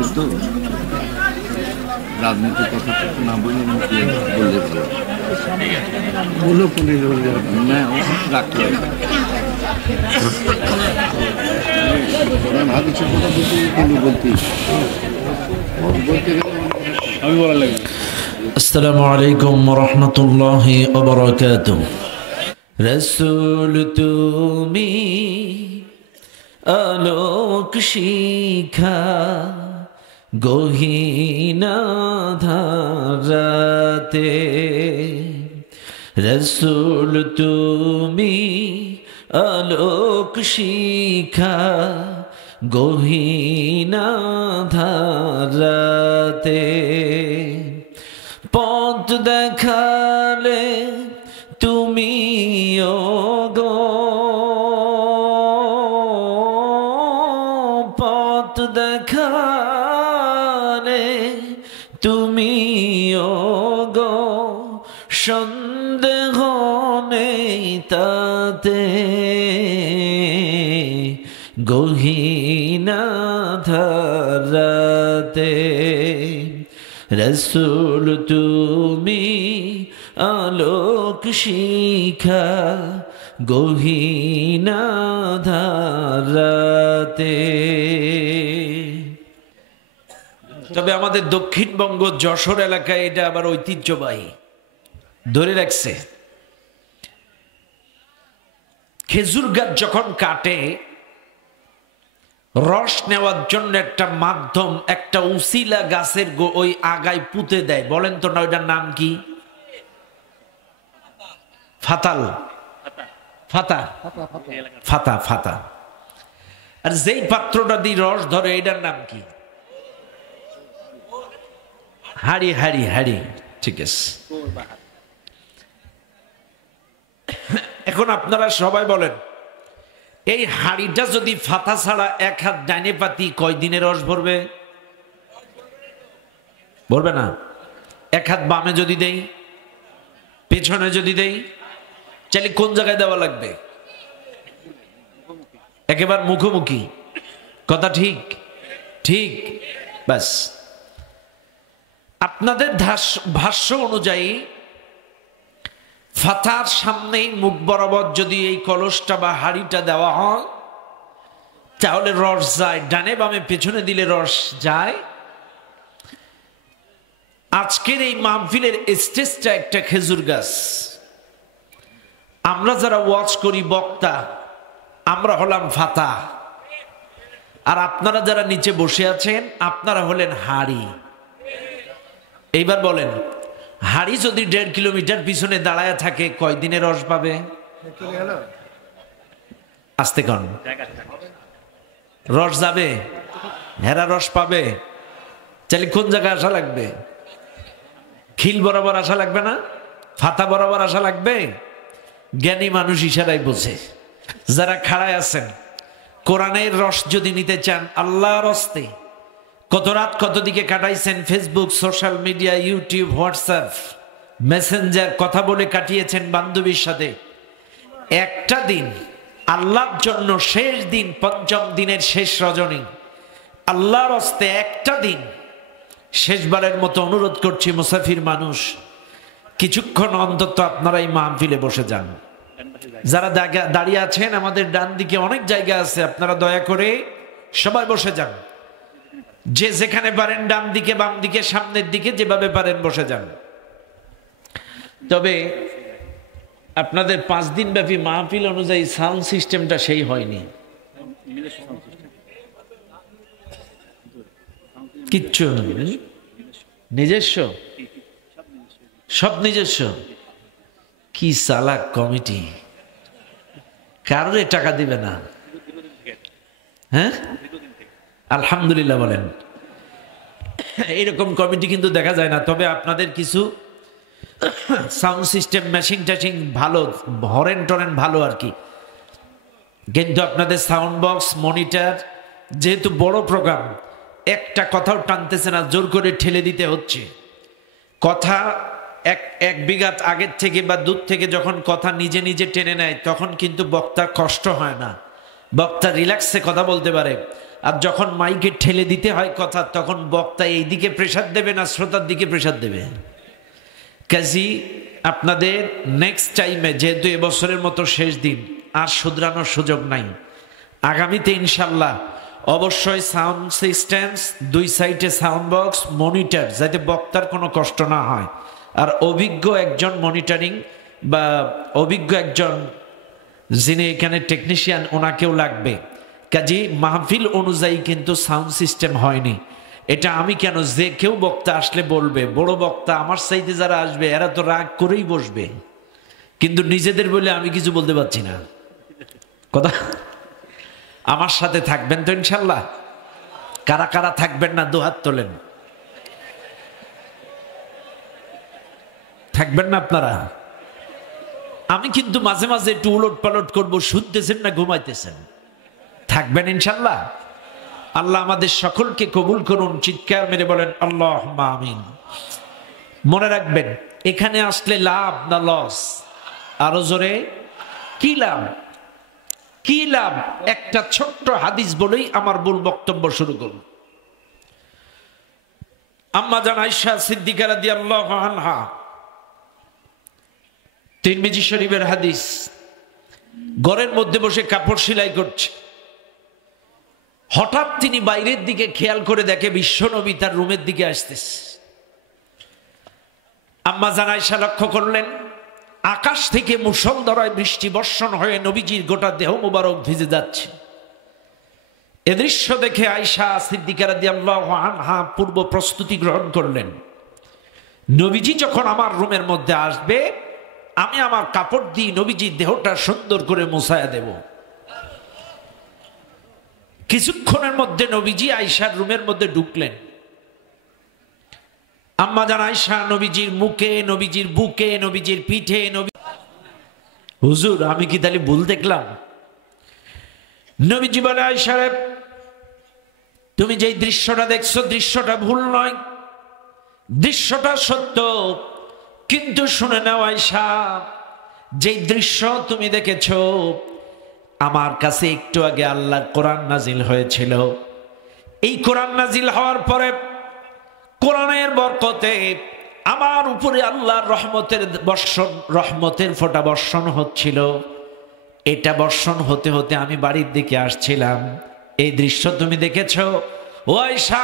কিন্তু রাজনীতির কথা না বলে বললে ভালো বলো পুলিশ না রাখতে ভাবিছেন কথা বলতে কিন্তু বলতেই বলতে আমি বলার লাগে। আসসালামু আলাইকুম ওয়া রাহমাতুল্লাহি ওয়া বারাকাতুহু। রাসূল তুমি আলোক শিখা গহীনা ধারাতে, রাসূল তুমি আলোক শিখা গহীনা ধারাতে, পথ দেখালে তুমি গো, পথ দেখালে তুমি গো, সন্দেহ নেই তাতে, গহীনা ধারাতে, রাসূল তুমি আলোক শিখা গহীনা ধারাতে। তবে আমাদের দক্ষিণবঙ্গ যশোর এলাকায় এটা আবার ঐতিহ্যবাহী ধরে রাখছে। খেজুর গাছ যখন কাটে রস নেওয়ার জন্য একটা মাধ্যম, একটা উসিলা গাছের ওই আগায় পুঁতে দেয়। বলেন তো না ওইটার নাম কি? ফাতাল, ফাতা, ফাতা, ফাতা। আর যেই পাত্রটা দিয়ে রস ধরে এটার নাম কি? হাড়ি, হাড়ি, হাড়ি। ঠিক আছে। এখন আপনারা সবাই বলেন, এই হাড়িটা যদি ফাতা ছাড়া এক হাত ডাইনে পাতি কয়দিনে রস ভরবে? ভরবে না। এক হাত বামে যদি দেই, পেছনে যদি দেই, চাইলে কোন জায়গায় দেওয়া লাগবে? একেবারে মুখোমুখি। কথা ঠিক? ঠিক। ব্যাস। আপনাদের ভাষ্য অনুযায়ী ফাতার সামনেই মুখ বরাবর যদি এই কলসটা বা হাড়িটা দেওয়া হয় তাহলে রস যায়। ডানে বামে পেছনে দিলে রস যায়। আজকের এই মাহফিলের স্টেজটা একটা খেজুর গাছ। আমরা যারা ওয়াজ করি বক্তা, আমরা হলাম ফাতা, আর আপনারা যারা নিচে বসে আছেন আপনারা হলেন হাড়ি। এইবার বলেন, হাড়ি যদি 1.5 কিলোমিটার পিছনে দাঁড়ায় থাকে কয়দিনে রস পাবে? আস্তে কন। রস যাবে? হেরা রস পাবে? তাহলে কোন জায়গায় আসা লাগবে? খিল বরাবর আসা লাগবে না? ফাতা বরাবর আসা লাগবে? জ্ঞানী মানুষ ইশারায় বোঝে। যারা খাড়ায় আছেন, কোরআনের রস যদি নিতে চান আল্লাহর হস্তে, কত রাত কত দিকে কাটাইছেন, Facebook, social media, YouTube, WhatsApp, Messenger, কথা বলে কাটিয়েছেন বান্ধবীর সাথে। একটা দিন আল্লাহর জন্য শেষ দিন, পঞ্চম দিনের শেষ রজনী, আল্লাহর হস্তে একটা দিন শেষবারের মতো অনুরোধ করছি মুসাফির মানুষ, কিছুক্ষণ অন্তত আপনারা এই মাহফিলে বসে যান। যারা দাঁড়িয়ে আছেন আমাদের ডান দিকে অনেক জায়গা আছে, আপনারা দয়া করে সবাই বসে যান। যে যেখানে পারেন ডান দিকে, বাম দিকে, সামনের দিকে, যেভাবে পারেন বসে যান। তবে আপনাদের 5 দিন ব্যাপী মাহফিল অনুযায়ী সাউন্ড সিস্টেমটা সেই হয়নি, কিচ্ছু নিজস্ব, সব নিজস্ব। কি চালাক কমিটি, কারোর টাকা দিবে না। হ্যাঁ, আলহামদুলিল্লাহ বলেন। এইরকম কমিটি কিন্তু দেখা যায় না। তবে আপনাদের কিছু সাউন্ড সিস্টেম, মেশিন টেশিং ভালো, হরেন টরেন ভালো আর কি। কিন্তু আপনাদের সাউন্ড বক্স, মনিটর, যেহেতু বড় প্রোগ্রাম, একটা কথাও টানতেছে না, জোর করে ঠেলে দিতে হচ্ছে। কথা এক বিঘাত আগের থেকে বা দূর থেকে যখন কথা নিজে নিজে টেনে নেয় তখন কিন্তু বক্তার কষ্ট হয় না। বক্তা রিল্যাক্সে কথা বলতে পারে। আর যখন মাইকে ঠেলে দিতে হয় কথা, তখন বক্তা এই দিকে প্রেসার দেবে না শ্রোতার দিকে প্রেসার দেবে। কাজী আপনাদের নেক্সট টাইমে, যেহেতু এবছরের মতো শেষ দিন, আর শুধরানোর সুযোগ নাই। আগামীতে ইনশাল্লাহ অবশ্যই সাউন্ড সিস্টেমস, দুই সাইডে সাউন্ড বক্স, মনিটর, যাতে বক্তার কোনো কষ্ট না হয়। আর অভিজ্ঞ একজন মনিটরিং বা অভিজ্ঞ একজন যিনি এখানে টেকনিশিয়ান, ওনাকেও লাগবে। কাজী মাহফিল অনুযায়ী কিন্তু সাউন্ড সিস্টেম হয়নি। এটা আমি কেন, যে কেউ বক্তা আসলে বলবে, বড় বক্তা আমার সাইডে যারা আসবে এরা তো রাগ করেই বসবে, কিন্তু নিজেদের বলে আমি কিছু বলতে পারছি না। কথা, আমার সাথে থাকবেন তো ইনশাল্লাহ? কারা কারা থাকবেন না দুহাত তোলেন। থাকবেন না আপনারা? আমি কিন্তু মাঝে মাঝে একটু উলট পালট করবো, শুনতেছেন না ঘুমাইতেছেন? থাকবেন ইনশাল্লাহ? আল্লাহ আমাদের সকলকে কবুল করুন। চিৎকার মেরে বলেন আল্লাহুম্মা আমিন। মনে রাখবেন, এখানে আসলে লাভ না লস? আরো জোরে, কি লাভ? কি লাভ? একটা ছোট্ট হাদিস বলেই আমার মূল বক্তব্য শুরু করব। আম্মা জান আয়েশা সিদ্দিকা রাদিয়াল্লাহু আনহা, তিরমিজি শরীফের হাদিস, ঘরের মধ্যে বসে কাপড় সেলাই করছে। হঠাৎ তিনি বাইরের দিকে খেয়াল করে দেখে বিশ্বনবী তার রুমের দিকে আসতেছে। আম্মা জান আয়েশা লক্ষ্য করলেন, আকাশ থেকে মুষলধারায় বৃষ্টি বর্ষণ হয়ে নবীজির গোটা দেহ মুবারক ভিজে যাচ্ছে। এ দৃশ্য দেখে আয়েশা সিদ্দিকা রাদিয়াল্লাহু আনহা পূর্ব প্রস্তুতি গ্রহণ করলেন। নবীজি যখন আমার রুমের মধ্যে আসবে, আমি আমার কাপড় দিয়ে নবীজির দেহটা সুন্দর করে মুছায়া দেব। কিছুক্ষণের মধ্যে নবীজি আয়েশার রুমের মধ্যে ঢুকলেন। আম্মা জান আয়েশা নবীজির মুখে, নবীজির বুকে, নবীজির পিঠে, হুজুর আমি কি তাহলে ভুল দেখলাম? নবীজি বলে, আয়েশা রে, তুমি যেই দৃশ্যটা দেখছো দৃশ্যটা ভুল নয়, দৃশ্যটা সত্য। কিন্তু শুনে নাও আয়েশা, যেই দৃশ্য তুমি দেখেছো, আমার কাছে একটু আগে আল্লাহর কোরআন নাজিল হয়েছিল। এই কোরআন নাজিল হওয়ার পরে কোরআনের বরকতে আমার উপরে আল্লাহর রহমতের বর্ষণ, রহমতের ফোঁটা বর্ষণ হচ্ছিল। এটা বর্ষণ হতে হতে আমি বাড়ির দিকে আসছিলাম। এই দৃশ্য তুমি দেখেছো ও আয়েশা?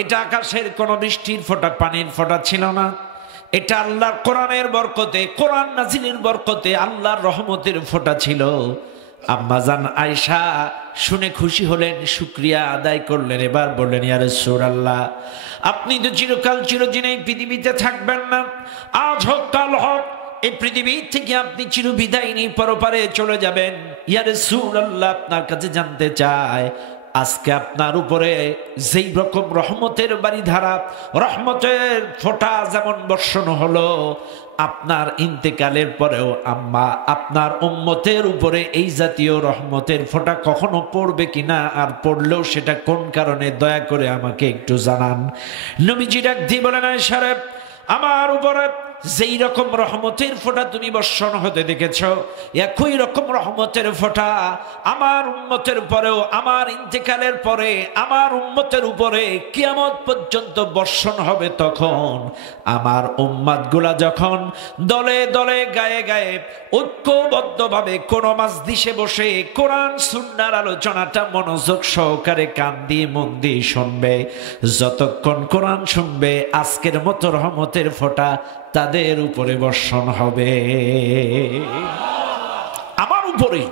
এটা আকাশের কোনো বৃষ্টির ফোঁটা, পানির ফোঁটা ছিল না। এটা আল্লাহর কোরআনের বরকতে, কোরআন নাজিলের বরকতে আল্লাহর রহমতের ফোঁটা ছিল। আম্মাজান আয়েশা শুনে খুশি হলেন, শুকরিয়া আদায় করলেন। এবার বললেন, ইয়া রাসূলুল্লাহ, আপনি তো চিরকাল চিরদিন এই পৃথিবীতে থাকবেন না, আজ হোক কাল হোক এই পৃথিবী থেকে আপনি চিরবিদায় নিয়ে পরপারে চলে যাবেন। ইয়া রাসূলুল্লাহ, আপনার কাছে জানতে চাই, আজকে আপনার উপরে যেই রকম রহমতের বারিধারা, রহমতের ফোঁটা যেমন বর্ষণ হলো, আপনার ইন্তেকালের পরেও আম্মা আপনার উম্মতের উপরে এই জাতীয় রহমতের ফোঁটা কখনো পড়বে কিনা, আর পড়লেও সেটা কোন কারণে, দয়া করে আমাকে একটু জানান। নবীজি ডাক দিয়ে বলেন, আয়েশা রে, আমার উপরে যেই রকম রহমতের ফোঁটা তুমি বর্ষণ হতে দেখেছ, একই রকম রহমতের ফোঁটা আমার উম্মতের পরেও, আমার ইন্তেকালের পরে আমার উম্মতের উপরে কিয়ামত পর্যন্ত বর্ষণ হবে। তখন আমার উম্মতগুলা যখন দলে দলে, গায়ে গায়ে, ঐক্যবদ্ধভাবে কোন মাজলিসে বসে কোরআন সুন্নাহর আলোচনাটা মনোযোগ সহকারে কান দিয়ে মন দিয়ে শুনবে, যতক্ষণ কোরআন শুনবে, আজকের মতো রহমতের ফোঁটা তাদের উপরে বর্ষণ হবে। আমার উপরে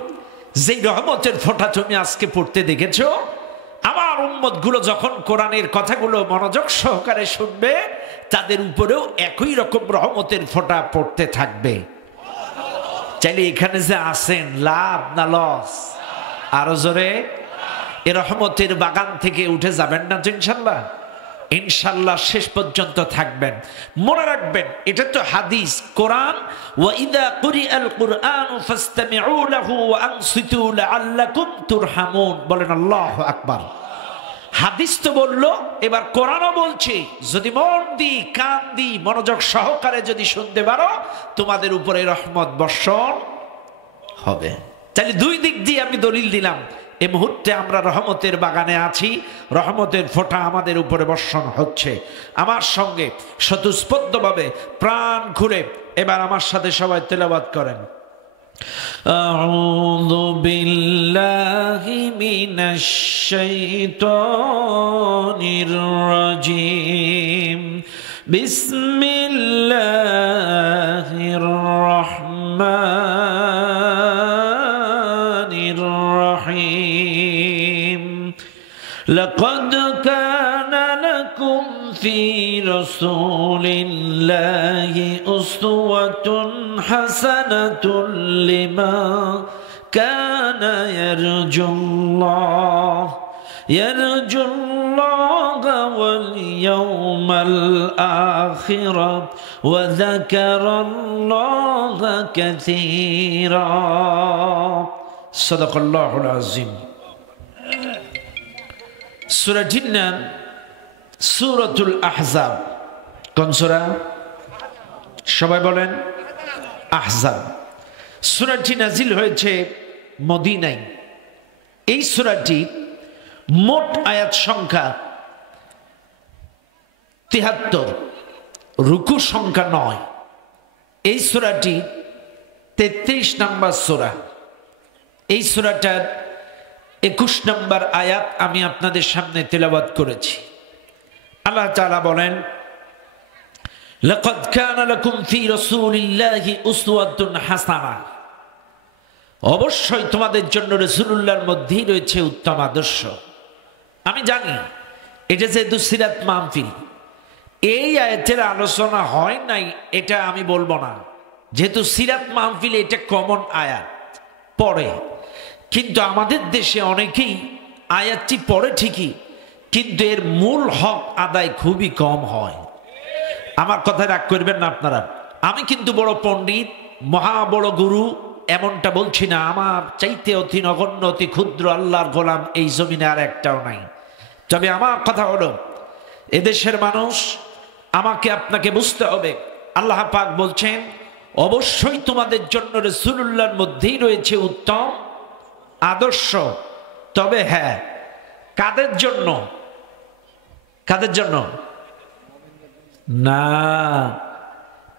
যেই রহমতের ফোঁটা তুমি আজকে পড়তে দেখেছো, আমার উম্মত গুলো যখন কোরআনের কথাগুলো মনোযোগ সহকারে শুনবে, তাদের উপরেও একই রকম রহমতের ফোঁটা পড়তে থাকবে। চাইলে এখানে যে আছেন, লাভ না লস? আরো জোরে, এ রহমতের বাগান থেকে উঠে যাবেন না তো ইনশাল্লাহ? ইনশাল্লাহ শেষ পর্যন্ত থাকবেন। মনে রাখবেন, এটা তো হাদিস, কোরআন। ওয়াইদা কুরিআল কুরআনু ফাসতামিউ লাহু ওয়া আনসিতু লাআল্লাকুম তুরহামুন। বলেন আল্লাহু আকবার। হাদিস তো বললো, এবার কোরআনও বলছে, যদি মন দি, কান দি, মনোযোগ সহকারে যদি শুনতে পারো, তোমাদের উপরে রহমত বর্ষণ হবে। তাহলে দুই দিক দিয়ে আমি দলিল দিলাম, এই মুহূর্তে আমরা রহমতের বাগানে আছি, রহমতের ফোঁটা আমাদের উপরে বর্ষণ হচ্ছে। আমার সঙ্গে স্বতঃস্ফূর্তভাবে প্রাণ খুলে এবার আমার সাথে সবাই তেলাওয়াত করেন। আউযু বিল্লাহি মিনাশ শাইতানির রাজিম। বিসমিল্লাহির রাহমানির রাহিম। লাকাদ কানা লাকুম ফি রাসূলিল্লাহি উসওয়াতুন হাসানাতুন লিমান কানা ইয়ারজুল্লাহ ওয়াল ইয়াওমাল আখির ওয়া যাকারাল্লাহা কাসীরা। সাদাকাল্লাহুল আযীম। সূরাটির নাম সূরাতুল আহজাব। কোন সূরা? সবাই বলেন আহজাব। সূরাটি নাজিল হয়েছে মদিনায়। এই সূরাটি মোট আয়াত সংখ্যা ৭৩, রুকু সংখ্যা ৯। এই সূরাটি ৩৩ নম্বর সূরা। এই সূরাটার ২১ নম্বর আয়াত আমি আপনাদের সামনে তেলাওয়াত করেছি। আল্লাহ তাআলা বলেন, লাকাদ কানা লাকুম ফি রাসূলিল্লাহি উসওয়াতুন হাসানাহ। অবশ্যই তোমাদের জন্য রাসূলুল্লাহর মধ্যেই রয়েছে উত্তম আদর্শ। আমি জানি এটা যেহেতু সিরাত মাহফিল, এই আয়াতের আলোচনা হয় নাই এটা আমি বলবো না, যেহেতু সিরাত মাহফিল এটা কমন আয়াত পড়ে। কিন্তু আমাদের দেশে অনেকেই আয়াতটি পড়ে ঠিকই, কিন্তু এর মূল হক আদায় খুবই কম হয়। আমার কথা রাগ করবেন না আপনারা। আমি কিন্তু বড় পণ্ডিত, মহা বড় গুরু এমনটা বলছি না। আমার চাইতে অতি নগণ্য, অতি ক্ষুদ্র আল্লাহর গোলাম এই জমিনে আর একটাও নাই। তবে আমার কথা হলো, এদেশের মানুষ, আমাকে আপনাকে বুঝতে হবে, আল্লাহ পাক বলছেন অবশ্যই তোমাদের জন্য রাসূলুল্লাহর মধ্যেই রয়েছে উত্তম আদর্শ। তবে হ্যাঁ, কাদের জন্য? কাদের জন্য না,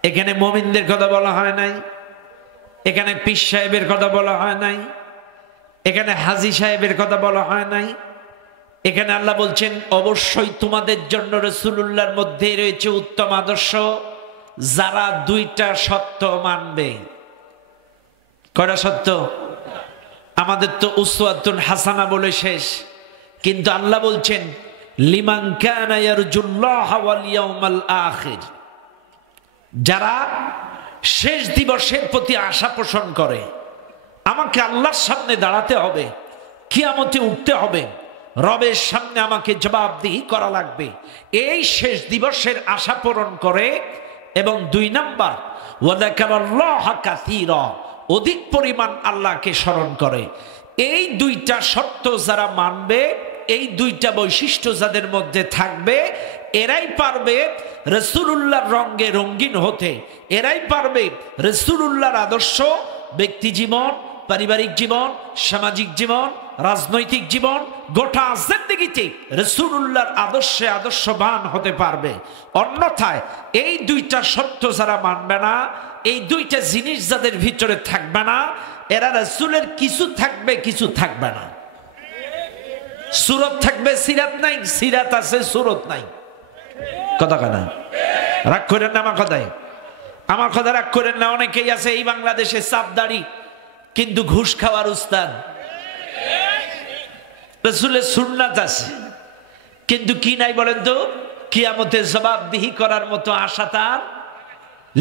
এখানে মুমিনদের কথা বলা হয় নাই, এখানে পীর সাহেবের কথা বলা হয় নাই, এখানে হাজী সাহেবের কথা বলা হয় নাই। এখানে আল্লাহ বলছেন অবশ্যই তোমাদের জন্য রাসূলুল্লাহর মধ্যে রয়েছে উত্তম আদর্শ, যারা দুইটা সত্য মানবে। কয়টা সত্য? আমাদের তো উসওয়াতুন হাসানা বলে শেষ, কিন্তু আল্লাহ বলছেন লিমান কানা ইয়ারজুল্লাহ ওয়াল ইয়াউমাল আখির। যারা শেষ দিবসের প্রতি আশা পোষণ করে, আমাকে আল্লাহর সামনে দাঁড়াতে হবে, কিয়ামতে উঠতে হবে, রবের সামনে আমাকে জবাবদিহি করা লাগবে, এই শেষ দিবসের আশা পূরণ করে। এবং ২ নাম্বার, ওয়া যাকারাল্লাহা কাসীরা, অধিক পরিমাণ আল্লাহকে স্মরণ করে। এই দুইটা শর্ত যারা মানবে, এই দুইটা বৈশিষ্ট্য যাদের মধ্যে থাকবে, এরাই পারবে রাসূলুল্লাহর রঙে রঙিন হতে, এরাই পারবে রাসূলুল্লাহর আদর্শ ব্যক্তি জীবন, পারিবারিক জীবন, সামাজিক জীবন, রাজনৈতিক জীবন, গোটা জিন্দেগিতে রাসূলুল্লাহর আদর্শে আদর্শবান হতে পারবে। অন্যথায় এই দুইটা সত্য যারা মানবে না, এই দুইটা জিনিস যাদের ভিতরে থাকবে না, এরা রাসূলের কিছু থাকবে, কিছু থাকবে না। সুরত থাকবে, সিরাত নাই, সিরাত আছে, সুরত নাই। কথা কেনা রাগ করেন না আমার কথায়, আমার কথা রাগ করেন না। অনেকেই আছে এই বাংলাদেশে সাপদাড়ি, কিন্তু ঘুষ খাওয়ার উস্তাদ। রাসূলের সুন্নাত আছে, কিন্তু কি নাই বলেন তো? কিয়ামতে জবাবদিহি করার মতো আশা তার।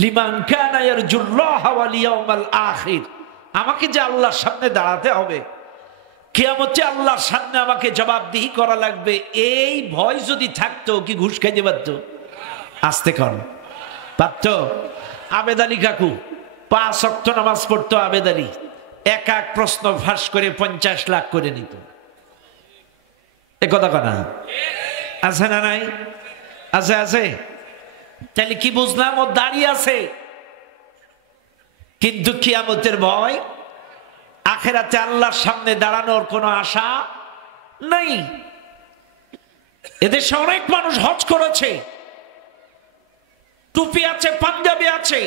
লিমান কানা ইয়ারজুল্লাহ ওয়াল ইয়াউমাল আখির, আমাকে যে আল্লাহর সামনে দাঁড়াতে হবে, কিয়ামতে আল্লাহর সামনে আমাকে জবাবদিহি করা লাগবে, এই ভয় যদি থাকতো কি ঘুষ খাইতে পারত? আস্তে কর পারত? আবেদ আলী কাকু ৫ ওয়াক্ত নামাজ পড়তো। আবেদ আলী এক এক প্রশ্ন ফাঁস করে ৫০ লাখ করে নিত। এ কথা কথা আছে না নাই? আছে আছে। তাহলে কি বুঝলাম? ও দাঁড়িয়ে আছে, কিন্তু কিয়ামতের ভয় আখেরাতে আল্লাহর সামনে দাঁড়ানোর কোনো আশা নাই। এদেশে অনেক মানুষ হজ করেছে, টুপি আছে, পাঞ্জাবি আছে,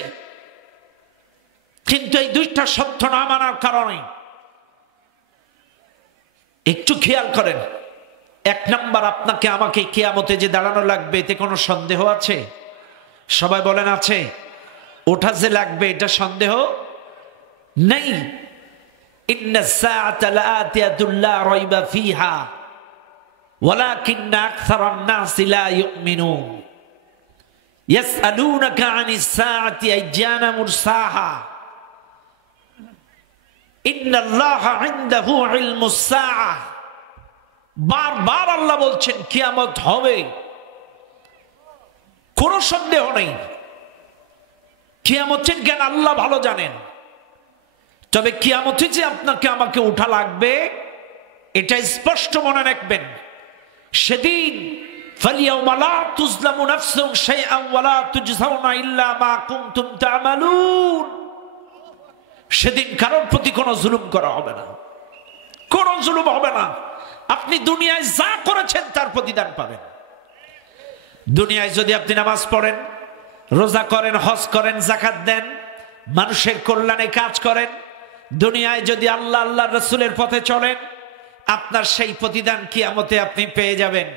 কিন্তু এই দুইটা সত্য না মানার কারণে একটু খেয়াল করেন। এক নাম্বার, আপনাকে আমাকে কিয়ামতে যে দাঁড়ানো লাগবে এতে কোনো সন্দেহ আছে? সবাই বলেন আছে? ওঠা যে লাগবে এটা সন্দেহ নেই। ইন্নাস সাআতা লাআতিয়াতুন লা রাইবা ফিহা ওয়ালাকিন্না আকসারান নাসি লা ইউমিনুন ইয়াসআলুনাকা আনিস সাআতি আইয়ানা মুরসাহা ইন্নাল্লাহা ইনদাহু ইলমুস সাআহ। বারবার আল্লাহ বলছেন কিয়ামত হবে, কোনো সন্দেহ নেই। কিয়ামতের জ্ঞান আল্লাহ ভালো জানেন। তবে কিয়ামতে যে আপনাকে আমাকে উঠা লাগবে এটা স্পষ্ট মনে রাখবেন। সেদিন ফালিয়াউমা লা তুজলামু নাফসুন শাইআন ওয়া লা তুজজাউনা ইল্লা মা কুনতুম তা'মালুন। সেদিন কারোর প্রতি কোনো জুলুম করা হবে না, কোনো জুলুম হবে না। আপনি দুনিয়ায় যা করেছেন তার প্রতিদান পাবেন। দুনিয়ায় যদি আপনি নামাজ পড়েন, রোজা করেন, হজ করেন, যাকাত দেন, মানুষের কল্যাণে কাজ করেন, দুনিয়ায় যদি আল্লাহ আল্লাহর রাসূলের পথে চলেন, আপনার সেই প্রতিদান কিয়ামতে আপনি পেয়ে যাবেন।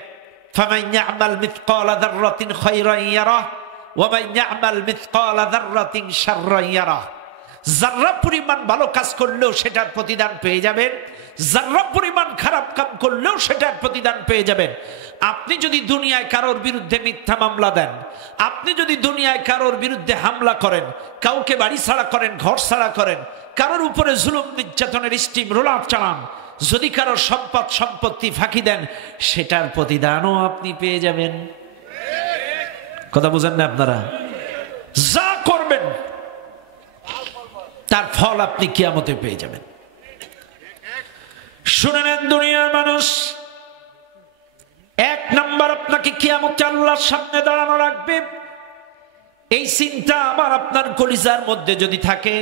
ফামান ইয়ামাল মিসকালা যাররাতিন খায়রান ইয়ারাহ ওয়া মান ইয়ামাল মিসকালা যাররাতিন শাররান ইয়ারাহ। যারা পরিমাণ ভালো কাজ করলেও সেটার প্রতিদান পেয়ে যাবেন, যারা পরিমাণ খারাপ কাম করলেও সেটার প্রতিদান পেয়ে যাবেন। আপনি যদি দুনিয়ায় কারোর বিরুদ্ধে মিথ্যা মামলা দেন, আপনি যদি দুনিয়ায় কারোর বিরুদ্ধে হামলা করেন, কাউকে বাড়ি ছাড়া করেন, ঘর ছাড়া করেন, কারোর উপরে জুলুম নির্যাতনের স্টিম রোলার চালান, যদি কারোর সম্পদ সম্পত্তি ফাঁকি দেন, সেটার প্রতিদানও আপনি পেয়ে যাবেন। কথা বুঝেন না আপনারা? যা করবেন তার ফল আপনি কিয়ামতে পেয়ে যাবেন। শুনে নেন দুনিয়ার মানুষ, এক নাম্বার আপনাকে কিয়ামতে আল্লাহর সামনে দাঁড়ানো রাখবে। এই চিন্তা আমার আপনার কলিজার মধ্যে যদি থাকে,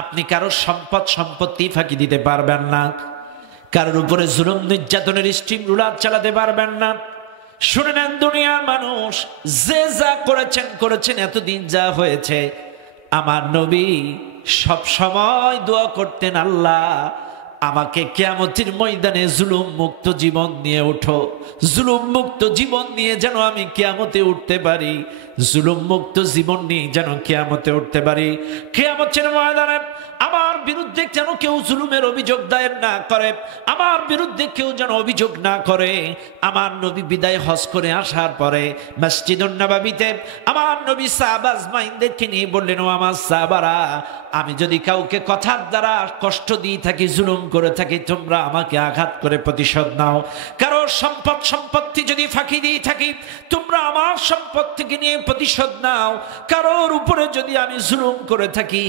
আপনি কারোর সম্পদ সম্পত্তি ফাঁকি দিতে পারবেন না, কারোর উপরে জুলুম নির্যাতনের স্টিম রুলার চালাতে পারবেন না। শুনে নেন দুনিয়ার মানুষ, যে যা করেছেন করেছেন, এতদিন যা হয়েছে, আমার নবী সব সময় দোয়া করতেন, আল্লাহ আমাকে কিয়ামতের ময়দানে জুলুম মুক্ত জীবন নিয়ে ওঠো, জুলুম মুক্ত জীবন নিয়ে যেন আমি কিয়ামতে উঠতে পারি, জুলুম মুক্ত জীবন নিয়ে যেন কিয়ামতে উঠতে পারি। কিয়ামতের ময়দানে আমার বিরুদ্ধে যেন কেউ জুলুমের অভিযোগ দায়ের না করে, আমার বিরুদ্ধে কেউ যেন অভিযোগ না করে। আমার নবী বিদায় হজ করে আসার পরে মসজিদুন নববীতে আমার নবী সাহাবা আজমাইনদেরকে নিয়ে বললেন, ও আমার সাহাবারা, আমি যদি কাউকে কথার দ্বারা কষ্ট দিয়ে থাকি, জুলুম করে থাকি, তোমরা আমাকে আঘাত করে প্রতিশোধ নাও। কারোর সম্পদ সম্পত্তি যদি ফাঁকি দিয়ে থাকি, তোমরা আমার সম্পত্তিকে নিয়ে প্রতিশোধ নাও। কারোর উপরে যদি আমি জুলুম করে থাকি,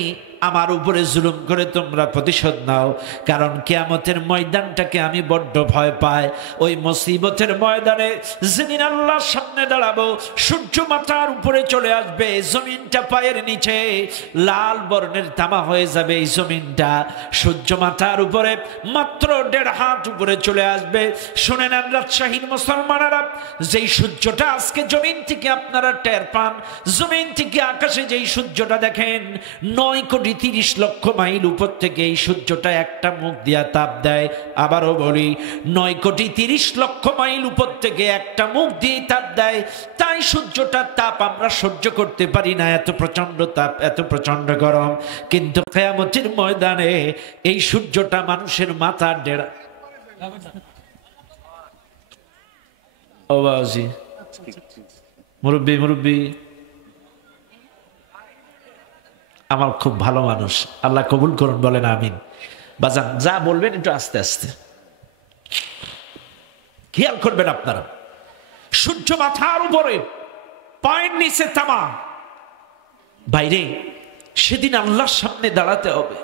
আমার উপরে জুলুম করে তোমরা প্রতিশোধ নাও। কারণ কিয়ামতের ময়দানটাকে আমি বড্ড ভয় পাই। ওই মুসিবতের ময়দানে যেদিন আল্লাহর সামনে দাঁড়াবো, সূর্য মাথার উপরে চলে আসবে, জমিনটা পায়ের নিচে লাল বর্ণের তামা হয়ে যাবে। এই জমিনটা সূর্য মাথার উপরে মাত্র 1.5 হাত উপরে চলে আসবে। শুনে নেন রাজশাহীর মুসলমানেরা, যেই সূর্যটা আজকে জমিন থেকে আপনারা টের পান, জমিন থেকে আকাশে যেই সূর্যটা দেখেন, 9,30,00,000 মাইল উপর থেকে এই সূর্যটা একটা মুখ দিয়া তাপ দেয়। আবারও বলি, 9,30,00,000 মাইল উপর থেকে একটা মুখ দিয়ে তাপ দেয়। তাই সূর্যটার তাপ আমরা সহ্য করতে পারি না, এত প্রচন্ড তাপ, এত প্রচন্ড গরম। কিন্তু কিয়ামতের ময়দানে এই সূর্যটা মানুষের মাথার ডেরা। ও বাবাজি, মুরব্বী মুরব্বী আমার খুব ভালো মানুষ, আল্লাহ কবুল করুন, বলেন আমিন। বাজান যা বলবেন একটু আস্তে আস্তে খেয়াল করবেন আপনারা। সূর্য মাথার উপরে, পায়ের নিচে তামা। বাইরে সেদিন আল্লাহর সামনে দাঁড়াতে হবে।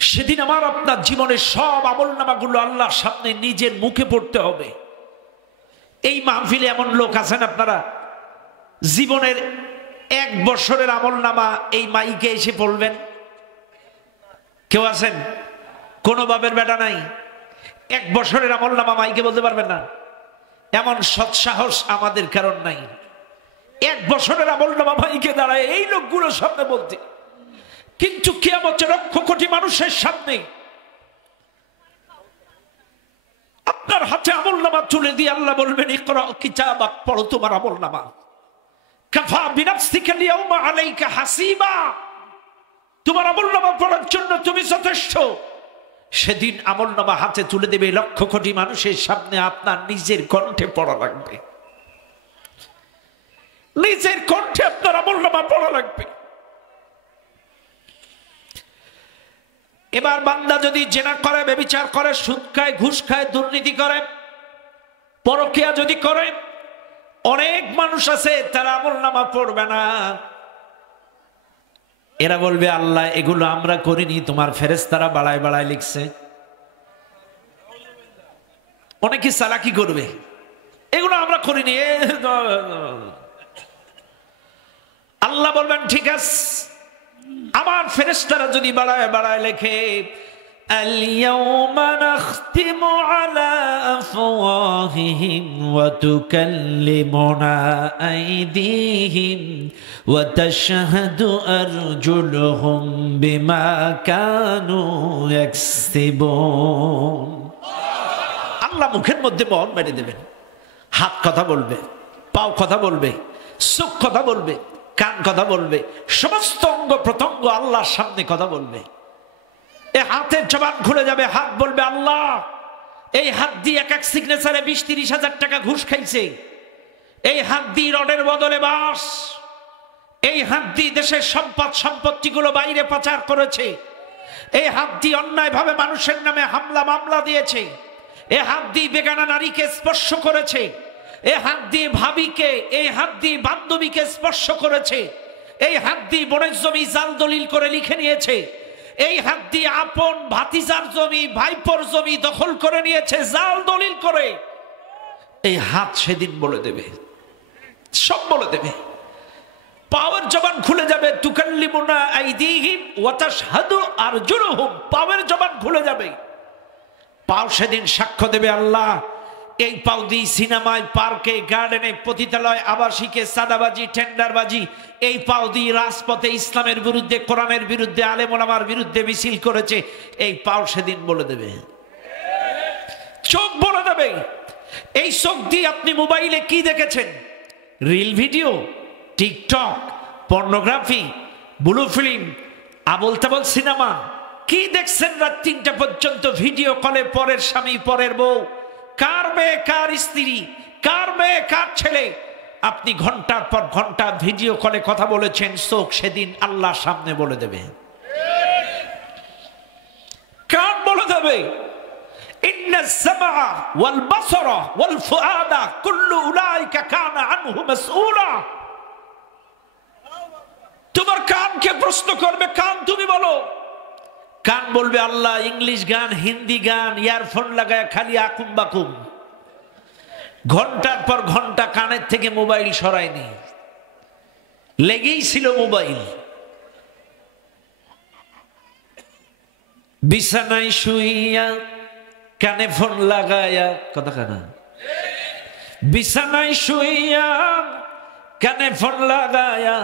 সেদিন আমার আপনার জীবনের সব আমলনামাগুলো আল্লাহর সামনে নিজের মুখে পড়তে হবে। এই মাহফিলে এমন লোক আছেন আপনারা জীবনের 1 বছরের আমলনামা এই মাইকে এসে পড়বেন? কেউ আছেন? কোন বাপের বেটা নাই 1 বছরের আমলনামা মাইকে বলতে পারবেন না? এমন সৎসাহস আমাদের কারণ নাই 1 বছরের আমলনামা মাইকে দাঁড়ায় এই লোকগুলোর সামনে বলতে। কিন্তু কিয়ামতে লক্ষ কোটি মানুষের সামনে আপনার হাতে আমলনামা তুলে দিয়ে আল্লাহ বলবেন, ইকরা কিতাবাক, পড়ো তোমার আমলনামা। কাফা বিনাফসিকা আল-ইয়াওমা আলাইকা হাসিবা, তোমার আমলনামা পড়ার জন্য তুমি যথেষ্ট। সেদিন আমলনামা হাতে তুলে দেবে লক্ষ কোটি মানুষের সামনে, আপনার নিজের কণ্ঠে পড়া লাগবে, নিজের কণ্ঠে আপনার আমলনামা পড়া লাগবে। এবার বান্দা যদি জেনা করে, ব্যভিচার করে, সুদ খায়, ঘুষ খায়, দুর্নীতি করে, পরকীয়া যদি করে, অনেক মানুষ আছে তারা আমলনামা পড়বে না। এরা বলবে, আল্লাহ এগুলো আমরা করিনি, তোমার ফেরেশতারা বাড়ায় বাড়ায় লিখছে। অনেকে চালাকি করবে, এগুলো আমরা করিনি। আল্লাহ বলবেন, ঠিক আছে, আমার ফেরেশতারা যদি বাড়ায় বাড়ায় লেখে, اليوم نختم على أفواههم وتكلمنا أيديهم وتشهد أرجلهم بما كانوا يكسبون। আল্লাহ মুখের মধ্যে বল মেরে দেবেন, হাত কথা বলবে, পাও কথা বলবে, চোখ কথা বলবে, কান কথা বলবে, সমস্ত অঙ্গ প্রত্যঙ্গ আল্লাহর সামনে কথা বলবে। এই হাতের জবান খুলে যাবে, হাত বলবে, আল্লাহ এই হাত দিয়ে এক এক সিগনেচারে 20-30 হাজার টাকা ঘুষ খাইছে, এই হাত দিয়ে রডের বদলে বাস, এই হাত দিয়ে দেশের সম্পদ সম্পত্তিগুলো বাইরে পাচার করেছে, এই হাত দিয়ে অন্যায়ভাবে মানুষের নামে হামলা মামলা দিয়েছে, এই হাত দিয়ে বেগানা নারীকে স্পর্শ করেছে, এই হাত দিয়ে ভাবিকে, এই হাত দিয়ে বান্ধবীকে স্পর্শ করেছে, এই হাত দিয়ে বোনের জমি জাল দলিল করে লিখে নিয়েছে, এই হাত দিয়ে আপন ভাতিজার জমি, ভাইপোর জমি দখল করে নিয়েছে জাল দলিল করে। এই হাত সেদিন বলে দেবে, সব বলে দেবে। পাওয়ার জবান খুলে যাবে, তুকাল্লিমুনা আইদিহিম ওয়া তাশহাদু আরজুলুহুম, পাওয়ার জবান খুলে যাবে। পাও সেদিন সাক্ষ্য দেবে, আল্লাহ এই পাও দিয়ে সিনেমায়, পার্কে, গার্ডেনে, পতিতালয়, আবাসিকে, সাদাবাজি, টেন্ডারবাজি, এই পাও দিয়ে রাজপথে ইসলামের বিরুদ্ধে, কোরআনের বিরুদ্ধে, আলেম ওলামার বিরুদ্ধে মিছিল করেছে। এই পাও সেদিন বলে দেবে, চোখ বলে দেবে। এই চোখ দিয়ে আপনি মোবাইলে কি দেখেছেন? Reel video, TikTok, pornography, blue film, আবল তাবল সিনেমা, কি দেখছেন রাত 3টা পর্যন্ত ভিডিও কলে পরের স্বামী, পরের বউ, কার মেয়ে, কার স্ত্রী, কার মেয়ে, কার ছেলে, আপনি ঘন্টার পর ঘন্টা ভিডিও কলে কথা বলেছেন। চোখ সেদিন আল্লাহর সামনে বলে দেবে, কান বলে দেবে, ইন্নাস সামআ ওয়াল বাসারা ওয়াল ফুআদা কুল্লু উলাইকা কানা আনহু মাসউলা। তোমার কানকে প্রশ্ন করবে, কান তুমি বলো। কান বলবে, আল্লাহ ইংলিশ গান, হিন্দি গান, ইয়ারফোন লাগায় খালি আকুম বাকুম, ঘন্টার পর ঘন্টা কানের থেকে মোবাইল সরায়নি, লেগেই ছিল মোবাইল। বিছানায় শুইয়া কানে ফোন লাগায়া, কথা কানা, বিছানায় শুইয়া কানে ফোন লাগায়া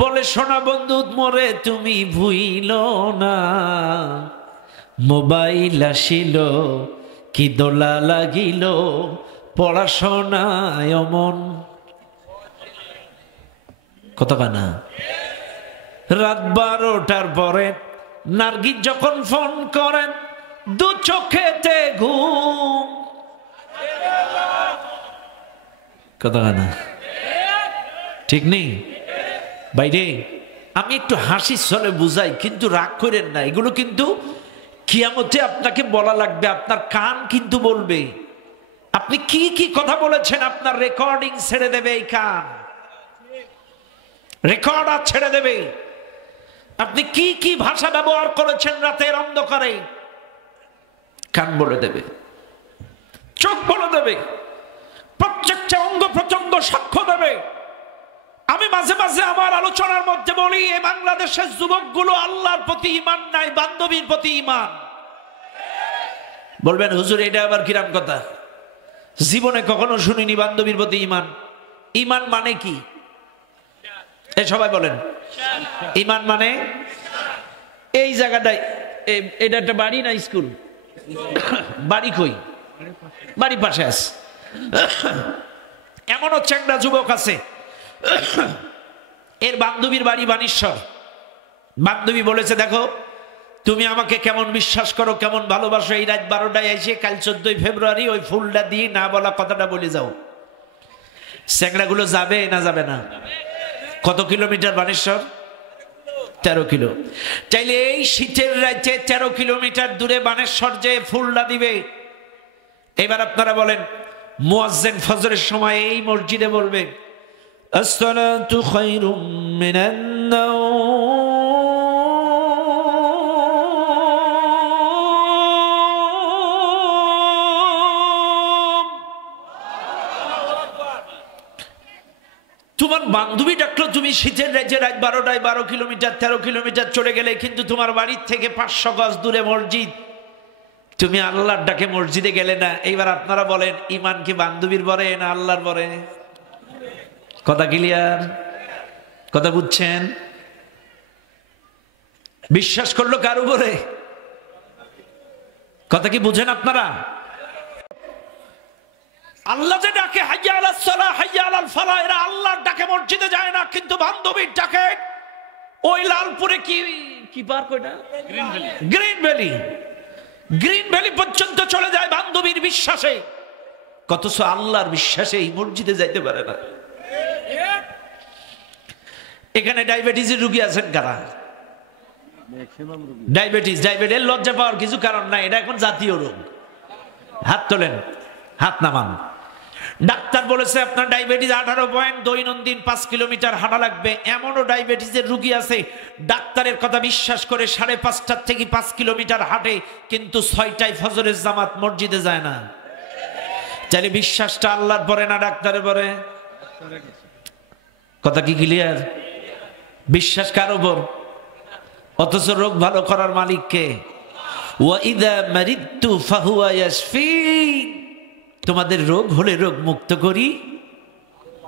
বলে, সোনা বন্ধু মরে তুমি ভুইল না, মোবাইল আসিল কি দোলা লাগিল, পড়াশোনায় অমন, কত কানা। রাত 12টার পরে নার্গিস যখন ফোন করেন, 2 চোখেতে ঘুম, কত কানা, ঠিক নেই বাইরে। আমি একটু হাসির ছলে বুঝাই, কিন্তু রাগ করেন না, এগুলো কিন্তু কিয়ামতে আপনাকে বলা লাগবে। আপনার কান কিন্তু বলবে, আপনি কি কি কথা বলেছেন, আপনার রেকর্ডিং ছেড়ে দেবে। এই কান রেকর্ডার ছেড়ে দেবে। আপনি কি কি ভাষা ব্যবহার করেছেন রাতের অন্ধকারে, কান বলে দেবে, চোখ বলে দেবে, প্রত্যেকটা অঙ্গ প্রত্যঙ্গ সাক্ষ্য দেবে। আমি মাঝে মাঝে আমার আলোচনার মধ্যে বলি, এই বাংলাদেশের যুবকগুলো আল্লাহর প্রতি ঈমান নাই, বান্ধবীর প্রতি ঈমান। বলবেন হুজুর এটা আবার কিরাম কথা, জীবনে কখনো শুনিনি বান্ধবীর প্রতি ঈমান। ঈমান মানে কি? এ সবাই বলেন ঈমান মানে এই জায়গাটায়, এটা একটা বাড়ি না স্কুল? বাড়ি কই? বাড়ির পাশে আছে। এমন হচ্ছে একটা যুবক আছে, এর বান্ধবীর বাড়ি বানেশ্বর। বান্ধবী বলেছে দেখো তুমি আমাকে কেমন বিশ্বাস করো, কেমন ভালোবাসো, এই রাত 12টায় এসে কাল 14 ফেব্রুয়ারি ওই ফুলটা দিয়ে না বলা কথাটা বলে যাও। স্যাংরাগুলো যাবে না যাবে না? কত কিলোমিটার বানেশ্বর? 13 কিলো। চাইলে এই শীতের রাতে 13 কিলোমিটার দূরে বানেশ্বর যে ফুলটা দিবে। এবার আপনারা বলেন মুয়াজ্জিন ফজরের সময় এই মসজিদে বলবে আসসালাতু খায়রুম মিনান নাওম। তোমার বান্ধবী ডাকলো, তুমি শীতের রাতে রাত 12টায় 12 কিলোমিটার 13 কিলোমিটার চলে গেলে, কিন্তু তোমার বাড়ির থেকে 500 গজ দূরে মসজিদ, তুমি আল্লাহর ডাকে মসজিদে গেলে না। এইবার আপনারা বলেন ঈমান কি বান্ধবীর বরে না আল্লাহর বরে? কথা ক্লিয়ার? কথা বুঝছেন? বিশ্বাস করলো কার উপরে? কথা কি বুঝেন আপনারা? আল্লাহ যে ডাকে হাইয়া আলাস সালাহ হাইয়া আলাল ফালাহ, এরা আল্লাহর ডাকে মসজিদে যায় না, কিন্তু বান্ধবীর ডাকে ওই লালপুরে কি পার্ক ওইটা? Green valley. গ্রিন ভ্যালি পর্যন্ত চলে যায় বান্ধবীর বিশ্বাসে, কতছ আল্লাহর বিশ্বাসে এই মসজিদে যাইতে পারে না। এখানে ডায়াবেটিসের রোগী আছেন কারা? ডায়াবেটিস লজ্জা পাওয়ার কিছু কারণ নাই, এটা এখন জাতীয় রোগ। হাত তোলেন, হাত নামান। ডাক্তার বলেছে আপনার ডায়াবেটিস 18 পয়েন্ট, দৈনন্দিন 5 কিলোমিটার হাঁটা লাগবে। এমনও ডায়াবেটিসের রোগী আছে ডাক্তারের কথা বিশ্বাস করে 5:30 থেকে 5 কিলোমিটার হাঁটে, কিন্তু 6টায় ফজরের জামাত মসজিদে যায় না। তাহলে বিশ্বাসটা আল্লাহর পরে না ডাক্তারের পরে? কথা কি ক্লিয়ার? বিশ্বাস কার উপর? অথচ রোগ ভালো করার মালিক কে? ওয়া ইযা মারিদতু ফাহুয়া ইয়াশফিন। তোমাদের রোগ হলে রোগ মুক্ত করি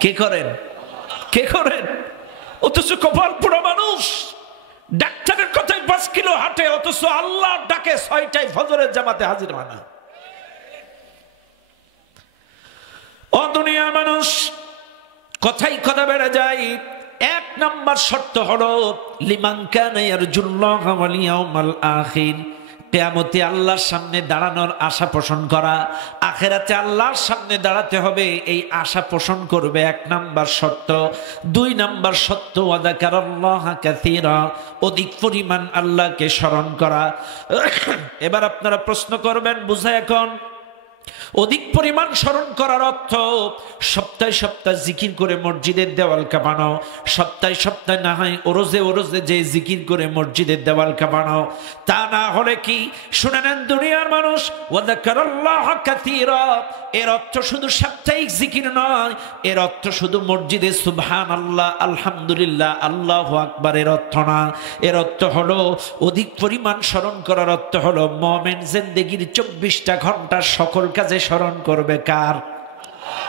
কে করেন? কে করেন? অথচ কপাল পোড়া মানুষ ডাক্তারের কথায় 5 কিলো হাঁটে, অথচ আল্লাহর ডাকে 6টায় ফজরের জামাতে হাজির হয় না। ও দুনিয়ার মানুষ, কথাই কথা বেড়ে যায়। 1 নাম্বার শর্ত হলো লিমান কানা ইয়ারজুল্লাহ ওয়াল ইয়াউমাল আখির, কিয়ামতে আল্লাহর সামনে দাঁড়ানোর আশা পোষণ করা, আখিরাতে আল্লাহর সামনে দাঁড়াতে হবে এই আশা পোষণ করবে, 1 নাম্বার শর্ত। 2 নাম্বার শর্ত ওয়া যাকারাল্লাহ কাসীরা, অধিক পরিমাণ আল্লাহকে স্মরণ করা। এবার আপনারা প্রশ্ন করবেন বুঝা এখন অধিক পরিমাণ স্মরণ করার অর্থ সপ্তাহে সপ্তাহে জিকির করে মসজিদের দেওয়াল কাঁপানো, সপ্তাহে সপ্তাহে না হয় ওরোজে ওরোজে যে জিকির করে মসজিদের দেওয়াল কাঁপানো। তা না হলে কি, শুনে নেন দুনিয়ার মানুষ, ওয়া যাকারাল্লাহ কাসীরা এর অর্থ শুধু সাপ্তাহিক জিকির নয়, এর অর্থ শুধু মসজিদে সুবহানাল্লাহ আলহামদুলিল্লাহ আল্লাহু আকবার এর অর্থ না। এর অর্থ হলো অধিক পরিমাণ স্মরণ করার অর্থ হলো মুমিন জিন্দেগির 24টা ঘন্টা সকল কাজে স্মরণ করবে কার?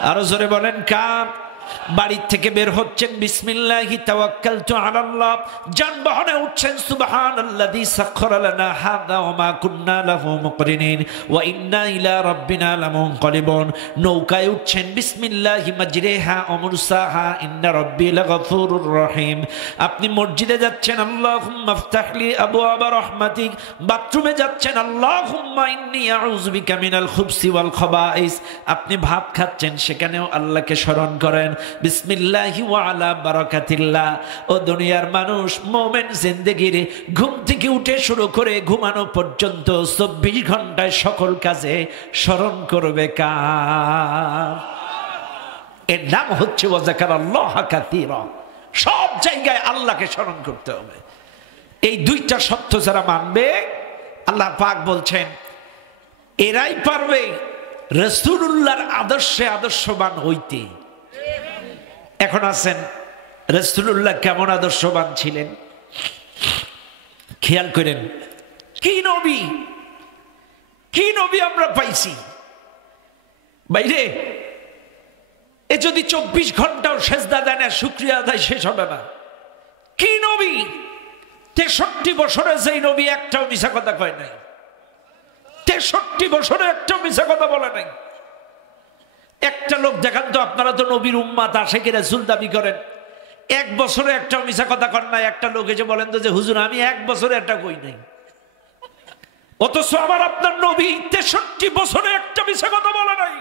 আরো জোরে বলেন কার? বাড়ি থেকে বের হচ্ছেন বিসমিল্লাহি তাওয়াক্কালতু আলাল্লাহ, যানবাহনে উঠছেন সুবহানাল্লাযী সাখখারা লানা হাযা ওয়া মা কুন্না লাহু মুকরিনিন ওয়া ইন্না ইলা রাব্বিনা লামুনকালিবুন। নৌকায় উঠছেন বিসমিল্লাহি মাজরিহা ওয়া মুরসাহা ইন্না রাব্বি লাগফুরুর রহিম। আপনি মসজিদে যাচ্ছেন আল্লাহুম্মা ইফতাহলি আবওয়াবা রাহমাতিক, বাথরুমে যাচ্ছেন আল্লাহুম্মা ইন্নী আউযু বিকা মিনাল খুবসি ওয়াল খাবাইস। আপনি ভাত খাচ্ছেন সেখানেও আল্লাহকে স্মরণ করেন বিসমিল্লাহি ওয়া আলা বারাকাতিল্লাহ। ও দুনিয়ার মানুষ, মুমিন জিন্দেগির ঘুম থেকে উঠে শুরু করে ঘুমানো পর্যন্ত 24 ঘন্টায় সকল কাজে স্মরণ করবে কার? এর নাম হচ্ছে ওয়া যাকারাল্লাহ কাসীরা। সব জায়গায় আল্লাহকে স্মরণ করতে হবে। এই 2টা সত্য যারা মানবে, আল্লাহ পাক বলছেন এরাই পারবে রাসূলুল্লাহর আদর্শে আদর্শবান হইতে। এখন আছেন রাসূলুল্লাহ কেমন আদর্শবান ছিলেন খেয়াল করেন। কি নবী আমরা পাইছি বাইরে। এ যদি 24 ঘন্টাও সেজদা দেয় না, শুকরিয়া আদায় শেষ হবে না। কি নবী! 63 বছরে যেই নবী একটাও মিছা কথা কয় নাই, 63 বছরে একটাও মিছা কথা বলে নাই। একটা লোক দেখান তো, আপনারা তো নবীর উম্মাত আশিকি রাসূল দাবি করেন, 1 বছরে একটাও মিছা কথা কন নাই। একটা লোক এসে বলেন তো যে হুজুর আমি 1 বছরে একটা কই নাই। অথচ আমার আপনার নবী 63 বছরে একটা মিছা কথা বলে নাই।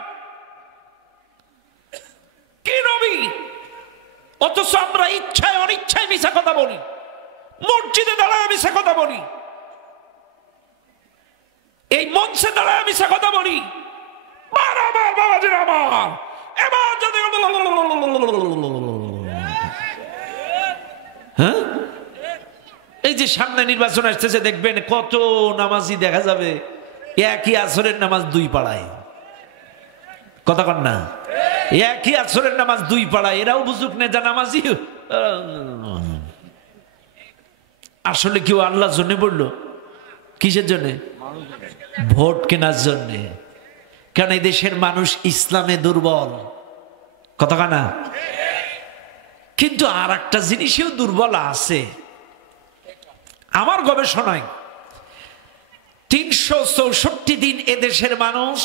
কি নবী! অথচ আমরা ইচ্ছায় অনিচ্ছায় মিছা কথা বলি, মসজিদে দাঁড়ায় মিছা কথা বলি, এই মঞ্চে দাঁড়ায় মিছা কথা বলি। হ্যাঁ, এই যে সামনে নির্বাচন আসতেছে, দেখবেন কত নামাজি দেখা যাবে একই আসরের নামাজ 2 পাড়ায়। কথা কন না? একই আসরের নামাজ 2 পাড়ায়। এরাও বুঝুক না যা নামাজি। আসলে কেউ আল্লাহর জন্য পড়লো? কিসের জন্য? ভোট কেনার জন্য। কারণ এই দেশের মানুষ ইসলামে দুর্বল। কথা কানা? কিন্তু আর একটা জিনিসেও দুর্বল আছে। আমার গবেষণায় 364 দিন এদেশের মানুষ,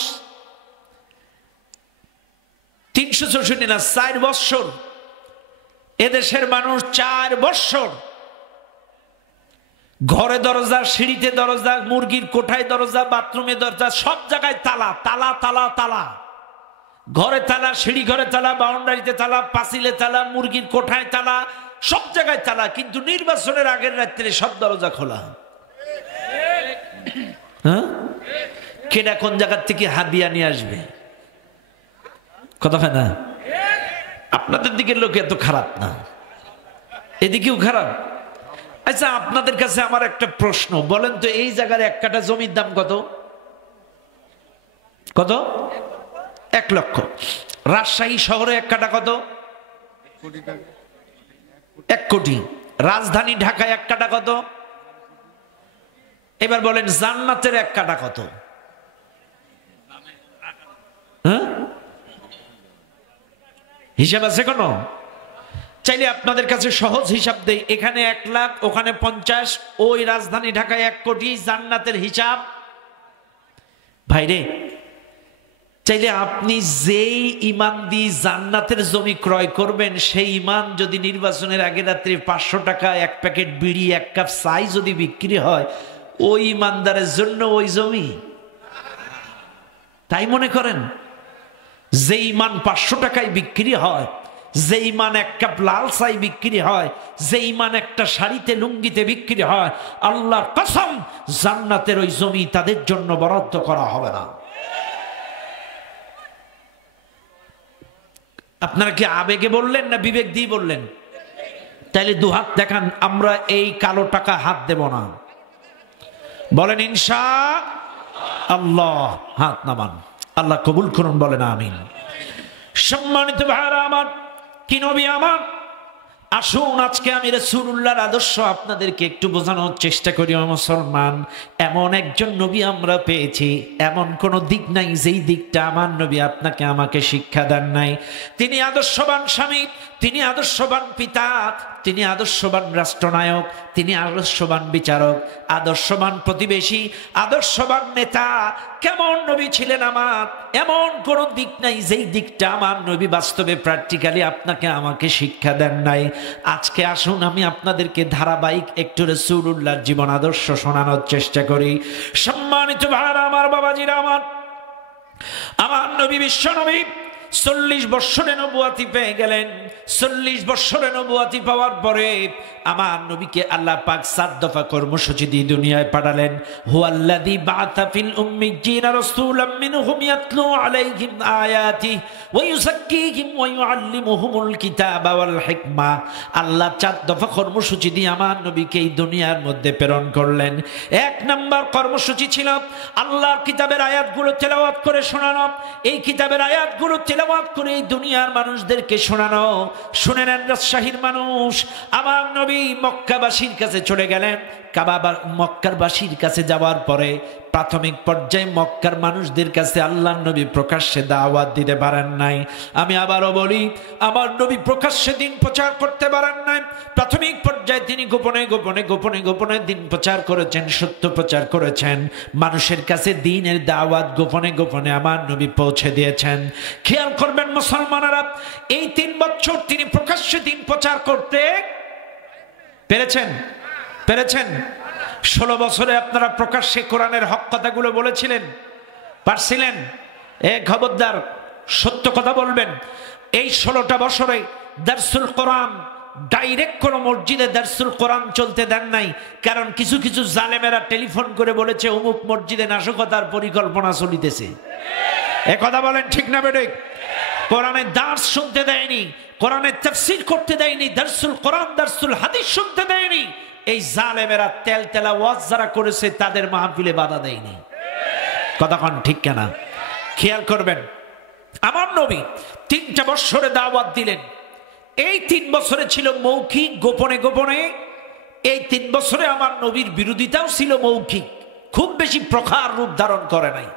364 না 4 বৎসর এদেশের মানুষ 4 বৎসর ঘরে দরজা, সিঁড়িতে দরজা, মুরগির কোঠায় দরজা, বাথরুমে দরজা, সব জায়গায় তালা তালা তালা তালা। ঘরে তালা, সিঁড়ি ঘরে তালা, বাউন্ডারিতে তালা, পাঁচিলে তালা, মুরগির কোঠায় তালা, সব জায়গায় তালা। কিন্তু নির্বাচনের আগের রাত্রে সব দরজা খোলা। হ্যাঁ, কেডা কোন জায়গার থেকে হাদিয়া নিয়ে আসবে? কথা হয় না? আপনাদের দিকের লোক এত খারাপ না, এদিকেও খারাপ। আচ্ছা, আপনাদের কাছে আমার একটা প্রশ্ন, বলেন তো এই জায়গার 1 কাঠা জমির দাম কত? কত? 1 লক্ষ। রাজশাহী শহরে 1 কাঠা কত? 1 কোটি। রাজধানী ঢাকায় 1 কাঠা কত? এবার বলেন জান্নাতের 1 কাঠা কত? হ্যাঁ, হিসাব আছে কোনো? চাইলে আপনাদের কাছে সহজ হিসাব দেই। এখানে 1 লাখ, ওখানে 50, ওই রাজধানী ঢাকায় 1 কোটি, জান্নাতের হিসাব। ভাইরে, চাইলে আপনি যেই ঈমান দিয়ে জান্নাতের জমি ক্রয় করবেন, সেই ঈমান যদি নির্বাচনের আগে রাত্রে 500 টাকা 1 প্যাকেট বিড়ি 1 কাপ চাই যদি বিক্রি হয়, ওই ঈমানদারের জন্য ওই জমি? তাই মনে করেন? যে ঈমান 500 টাকায় বিক্রি হয়, যে ঈমান 1 কাপ লাল চাই বিক্রি হয়, যে ঈমান একটা শাড়িতে লুঙ্গিতে বিক্রি হয়, আল্লাহর কসম জান্নাতের ওই জমি তাদের জন্য বরাদ্দ করা হবে না। আপনারা কি আবেগে বললেন না বিবেক দিয়ে বললেন? তাইলে 2 হাত দেখান, আমরা এই কালো টাকা হাত দেব না। বলেন ইনশাআল্লাহ। হাত নামান, আল্লাহ কবুল করুন, বলেন আমিন। সম্মানিত ভাইরা আমার, কি নবী আমার! আসুন আজকে আমি রাসূলুল্লাহর আদর্শ আপনাদেরকে একটু বোঝানোর চেষ্টা করি। মুসলমান, এমন একজন নবী আমরা পেয়েছি, এমন কোন দিক নাই যেই দিকটা আমার নবী আপনাকে আমাকে শিক্ষা দেন নাই। তিনি আদর্শবান স্বামী, তিনি আদর্শবান পিতা, তিনি আদর্শবান রাষ্ট্রনায়ক, তিনি আদর্শবান বিচারক, আদর্শবান প্রতিবেশী, আদর্শবান নেতা। কেমন নবী ছিলেন আমার! এমন কোন দিক নাই যেই দিকটা আমার নবী বাস্তবে প্র্যাকটিক্যালি আপনাকে আমাকে শিক্ষা দেন নাই। আজকে আসুন আমি আপনাদেরকে ধারাবাহিক একটু রাসূলুল্লাহর জীবন আদর্শ শোনানোর চেষ্টা করি। সম্মানিত ভাইরা আমার, বাবাজিরা আমার, আমার নবী বিশ্ব নবী 40 বৎসরে নবুয়াতি পেয়ে গেলেন। 40 বৎসরে নবুয়াতি পাওয়ার পরে আমার নবীকে আল্লাহ পাক 7 দফা কর্মসূচি দিয়ে দুনিয়ায় পাঠালেন। হুয়াল্লাযী বা'আথা ফিল উম্মিয়্যিনা রাসূলাম মিনহুম ইয়াতলু আলাইহিম আয়াতিহি ওয়া ইউযাক্কিহিম ওয়া ইউআল্লিমুহুমুল কিতাবা ওয়াল হিকমা। আল্লাহ 4 দফা কর্মসূচি দিয়ে আমার নবীকে এই দুনিয়ার মধ্যে প্রেরণ করলেন। 1 নম্বর কর্মসূচি ছিল আল্লাহর কিতাবের আয়াতগুলো তেলাওয়াত করে শোনানো। এই কিতাবের আয়াতগুলো তেলাওয়াত করে এই দুনিয়ার মানুষদেরকে শোনানো। শুনে নেন রাজশাহীর মানুষ, আমার নবী মক্কাবাসীর কাছে চলে গেলেন। মক্কারবাসীর কাছে যাওয়ার পরে প্রাথমিক পর্যায়ে মক্কার মানুষদের কাছে আল্লাহর নবী প্রকাশ্যে দাওয়াত দিতে পারেন নাই। আমি আবারও বলি, আমার নবী প্রকাশ্যে দিন প্রচার করতে পারেন নাই। প্রাথমিক পর্যায়ে তিনি গোপনে গোপনে গোপনে গোপনে দিন প্রচার করেছেন, সত্য প্রচার করেছেন। মানুষের কাছে দ্বীনের দাওয়াত গোপনে গোপনে আমার নবী পৌঁছে দিয়েছেন। খেয়াল করবেন মুসলমানেরা, এই 3 বছর তিনি প্রকাশ্যে দিন প্রচার করতে পেরেছেন। 16 বছরে আপনারা প্রকাশ্যে কোরআনের হক কথাগুলো বলেছিলেন, পারছিলেন? খবরদার, সত্য কথা বলবেন। এই 16টা বছরে দারসুল কোরআন ডাইরেক্ট কোন মসজিদে দারসুল কোরআন চলতে দেন নাই। কারণ কিছু কিছু জালেমেরা টেলিফোন করে বলেছে অমুক মসজিদে নাশকতার পরিকল্পনা চলিতেছে। এ কথা বলেন ঠিক না বেঠিক? কোরআনের দার্স শুনতে দেয়নি, কোরআনের তাফসীর করতে দেয়নি, দারসুল কোরআন দারসুল হাদিস শুনতে দেয়নি। এই জালেমেরা তেলা ওয়াজ যারা করেছে তাদের মাহফিলে বাধা দেয়নি। কথাক্ষণ ঠিক কেনা? খেয়াল করবেন, আমার নবী 3টা বছরে দাওয়াত দিলেন। এই 3 বছরে ছিল মৌখিক, গোপনে গোপনে। এই 3 বছরে আমার নবীর বিরোধিতাও ছিল মৌখিক, খুব বেশি প্রখার রূপ ধারণ করে নাই।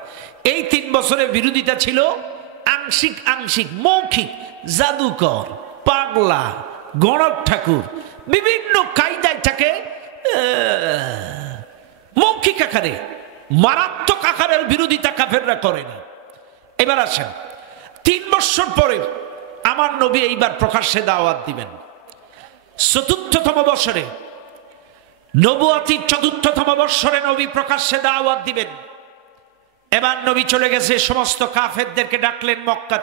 এই 3 বছরে বিরোধিতা ছিল আংশিক আংশিক, মৌখিক। জাদুকর, পাগলা, গণক ঠাকুর বিভিন্ন কায়দায় থাকে মৌখিক আকারে, মারাত্মক আকারের বিরোধিতা কাফেররা করে না। এবার আসেন, 3 বছর পরে আমার নবী এইবার প্রকাশ্যে দাওয়াত দিবেন। 4র্থতম বছরে, নবুয়তির 4র্থতম বছরে নবী প্রকাশ্যে দাওয়াত দিবেন। এবার নবী চলে গেছে, সমস্ত কাফেরদেরকে ডাকলেন মক্কা।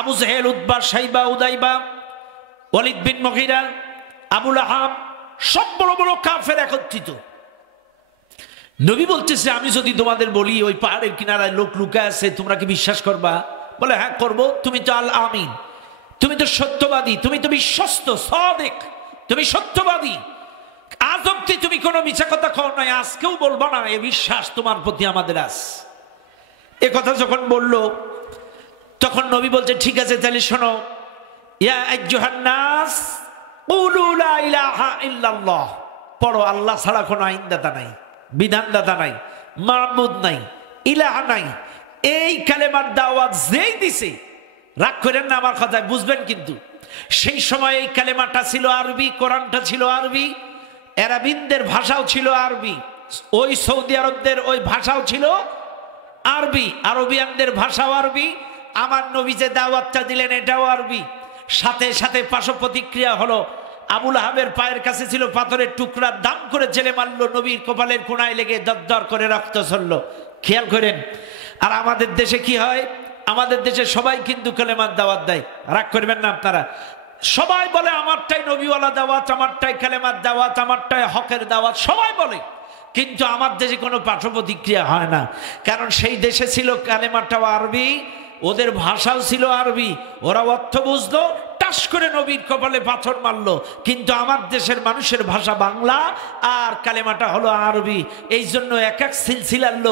আবু জেহেল, উতবা, সাইবা, উদাইবা, ওয়ালিদ বিন মুগীরা, আবুল আহাব, সব বড় বড় কাফের একত্রিত। নবী বলতেছে, আমি যদি তোমাদের বলি ওই পাহাড়ের কিনারায় লোক লুকায় আছে, তোমরা কি বিশ্বাস করবা? বলে হ্যাঁ করবো। তুমি তো আল আমিন, তুমি তো সত্যবাদী, তুমি তো বিশ্বস্ত, সাদিক, তুমি সত্যবাদী। আজ অব্দি তুমি কোনো মিছা কথা কও নাই, আজকেও বলবা না। এই বিশ্বাস তোমার প্রতি আমাদের আছে। এ কথা যখন বলল, তখন নবী বলছে, ঠিক আছে তাহলে শোনো, ইয়া আইয়ুহান নাস কুলু লা ইলাহা ইল্লাল্লাহ, পড়ো আল্লাহ ছাড়া কোনো আইনদাতা নাই, বিধানদাতা নাই, মাবুদ নাই, ইলাহা নাই। এই কালেমার দাওয়াত যেই দিছে, রাগ করেন না আমার কথায়, বুঝবেন কিন্তু। সেই সময় এই কালেমাটা ছিল আরবি, কোরআনটা ছিল আরবি, আরবিনদের ভাষাও ছিল আরবি, ওই সৌদি আরবদের ওই ভাষাও ছিল আরবি, আরবিয়ানদের ভাষাও আরবি। আমার নবী যে দাওয়াতটা দিলেন এটাও আরবি। সাথে সাথে পার্শ্ব প্রতিক্রিয়া হলো, আবুল আহাবের পায়ের কাছে ছিল পাথরের টুকরা, দাম করে জেলে মারলো, নবীর কপালের কোনায় লেগে দরদর করে রক্ত ঝরলো। খেয়াল করেন। আর আমাদের দেশে কি হয়? আমাদের দেশে সবাই কিন্তু কালেমার দাওয়াত দেয়, রাগ করবেন না আপনারা। সবাই বলে আমারটাই নবীওয়ালা দাওয়াত, আমারটাই কালেমার দাওয়াত, আমারটাই হকের দাওয়াত, সবাই বলে। কিন্তু আমার দেশে কোনো পার্শ্ব প্রতিক্রিয়া হয় না, কারণ সেই দেশে ছিল কালেমাটাও আরবি, ওদের ভাষাও ছিল আরবি, ওরা অর্থ বুঝলো, টাস করে নবীর কপালে পাথর মারলো। কিন্তু আমার দেশের মানুষের ভাষা বাংলা আর কালেমাটা হলো আরবি। এই জন্য এক এক সিলসিলার লোক